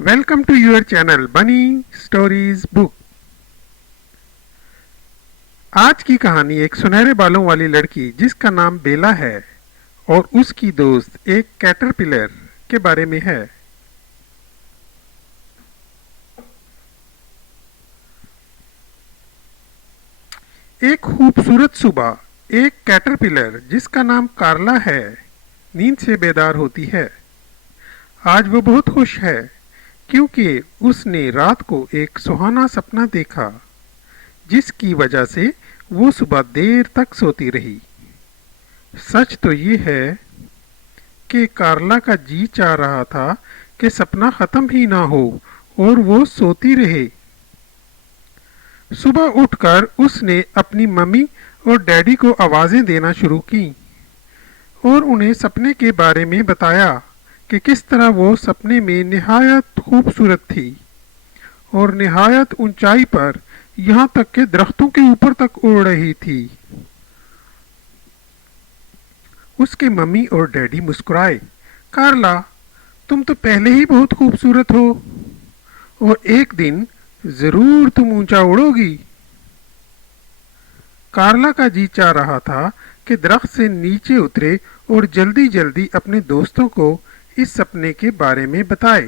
Welcome to your channel बनी stories book. आज की कहानी एक सुनहरे बालों वाली लड़की जिसका नाम बेला है और उसकी दोस्त एक कैटरपिलर के बारे में है। एक खूबसूरत सुबह एक कैटरपिलर जिसका नाम कार्ला है नींद से बेदार होती है। आज वो बहुत खुश है क्योंकि उसने रात को एक सुहाना सपना देखा जिसकी वजह से वो सुबह देर तक सोती रही। सच तो ये है कि कार्ला का जी चाह रहा था कि सपना खत्म ही ना हो और वो सोती रहे। सुबह उठकर उसने अपनी मम्मी और डैडी को आवाजें देना शुरू की और उन्हें सपने के बारे में बताया कि किस तरह वो सपने में निहायत खूबसूरत थी और निहायत ऊंचाई पर, यहाँ तक के दरख्तों के ऊपर तक उड़ रही थी। उसके मम्मी और डैडी मुस्कुराए। कार्ला, तुम तो पहले ही बहुत खूबसूरत हो और एक दिन जरूर तुम ऊंचा उड़ोगी। कार्ला का जी चाह रहा था कि दरख्त से नीचे उतरे और जल्दी जल्दी अपने दोस्तों को इस सपने के बारे में बताए।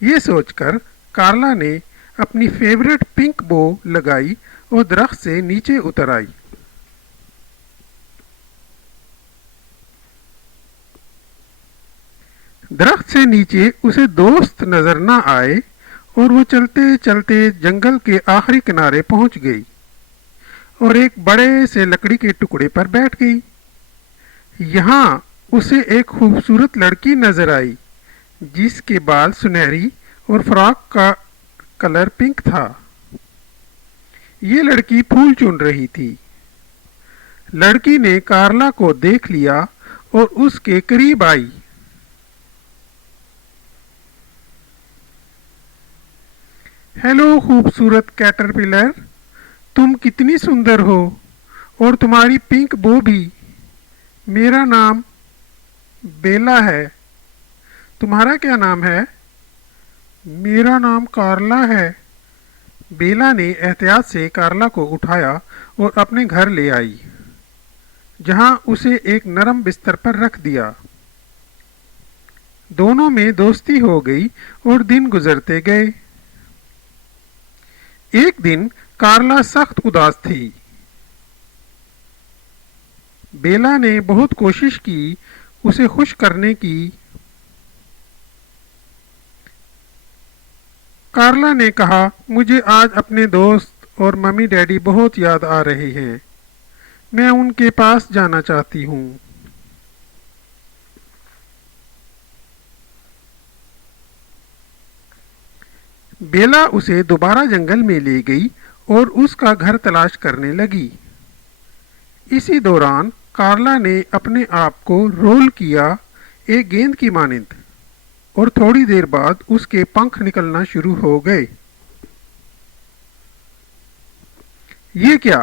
ये सोचकर कार्ला ने अपनी फेवरेट पिंक बो लगाई और दरख्त से नीचे उतर आई। दरख्त से नीचे उसे दोस्त नजर न आए और वो चलते चलते जंगल के आखिरी किनारे पहुंच गई और एक बड़े से लकड़ी के टुकड़े पर बैठ गई। यहाँ उसे एक खूबसूरत लड़की नजर आई जिसके बाल सुनहरी और फ्रॉक का कलर पिंक था। ये लड़की फूल चुन रही थी। लड़की ने कार्ला को देख लिया और उसके करीब आई। हेलो खूबसूरत कैटरपिलर, तुम कितनी सुंदर हो और तुम्हारी पिंक बो भी। मेरा नाम बेला है। तुम्हारा क्या नाम है? मेरा नाम कार्ला है। बेला ने एहतियात से कार्ला को उठाया और अपने घर ले आई, जहां उसे एक नरम बिस्तर पर रख दिया। दोनों में दोस्ती हो गई और दिन गुजरते गए। एक दिन कार्ला सख्त उदास थी। बेला ने बहुत कोशिश की उसे खुश करने की। कार्ला ने कहा, मुझे आज अपने दोस्त और मम्मी डैडी बहुत याद आ रहे हैं। मैं उनके पास जाना चाहती हूँ। बेला उसे दोबारा जंगल में ले गई और उसका घर तलाश करने लगी। इसी दौरान कार्ला ने अपने आप को रोल किया एक गेंद की मानिंद और थोड़ी देर बाद उसके पंख निकलना शुरू हो गए। ये क्या,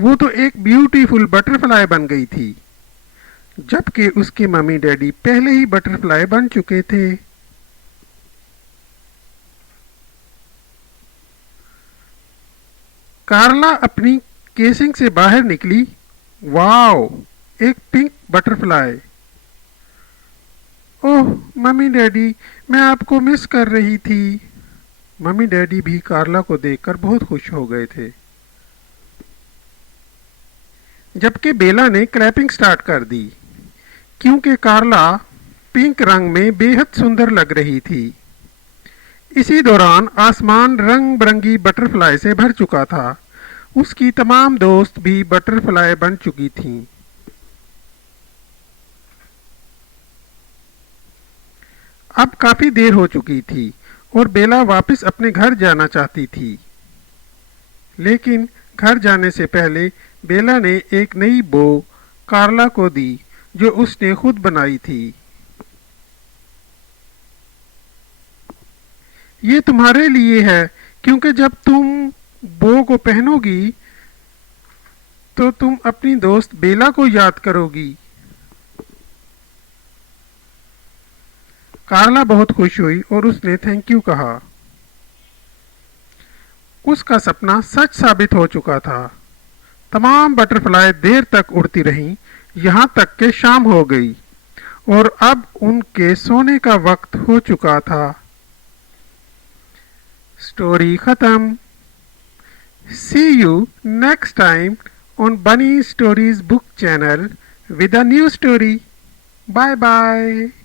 वो तो एक ब्यूटीफुल बटरफ्लाई बन गई थी, जबकि उसके मम्मी डैडी पहले ही बटरफ्लाई बन चुके थे। कार्ला अपनी केसिंग से बाहर निकली। वाओ, एक पिंक बटरफ्लाई। ओह मम्मी डैडी, मैं आपको मिस कर रही थी। मम्मी डैडी भी कार्ला को देखकर बहुत खुश हो गए थे, जबकि बेला ने क्लैपिंग स्टार्ट कर दी क्योंकि कार्ला पिंक रंग में बेहद सुंदर लग रही थी। इसी दौरान आसमान रंग बिरंगी बटरफ्लाई से भर चुका था। उसकी तमाम दोस्त भी बटरफ्लाई बन चुकी थीं। अब काफी देर हो चुकी थी और बेला वापस अपने घर जाना चाहती थी, लेकिन घर जाने से पहले बेला ने एक नई बो कार्ला को दी जो उसने खुद बनाई थी। ये तुम्हारे लिए है क्योंकि जब तुम बो को पहनोगी तो तुम अपनी दोस्त बेला को याद करोगी। कार्ला बहुत खुश हुई और उसने थैंक यू कहा। उसका सपना सच साबित हो चुका था। तमाम बटरफ्लाई देर तक उड़ती रहीं, यहाँ तक कि शाम हो गई और अब उनके सोने का वक्त हो चुका था। स्टोरी खत्म। See you next time on Bunny Stories book channel with a new story. Bye bye.